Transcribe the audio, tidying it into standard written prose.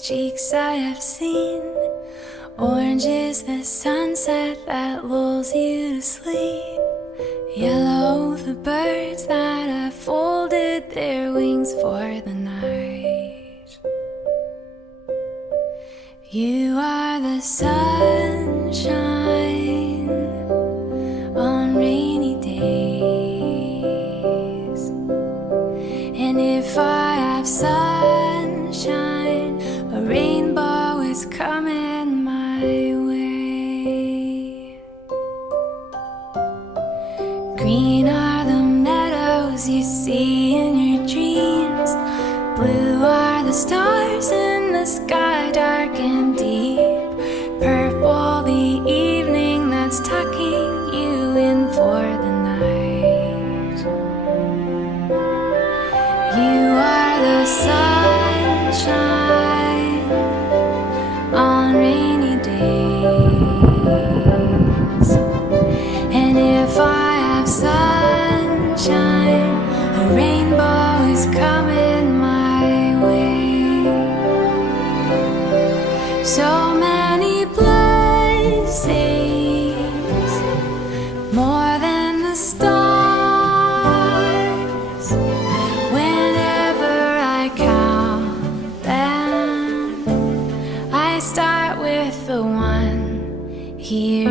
cheeks I have seen. Orange is the sunset that lulls you to sleep. Yellow the birds that have folded their wings for the night. You are the sunshine on rainy days. And if I have sunshine, a rainbow is coming my way. Green are the meadows you see in your dreams. Blue are the stars in the sky, dark and deep. Purple the evening that's tucking you in for the night. You are the sunshine on rainy days. And if I have sunshine, a rainbow is coming my way. So many blessings, more than the stars. Whenever I count them, I start with the one here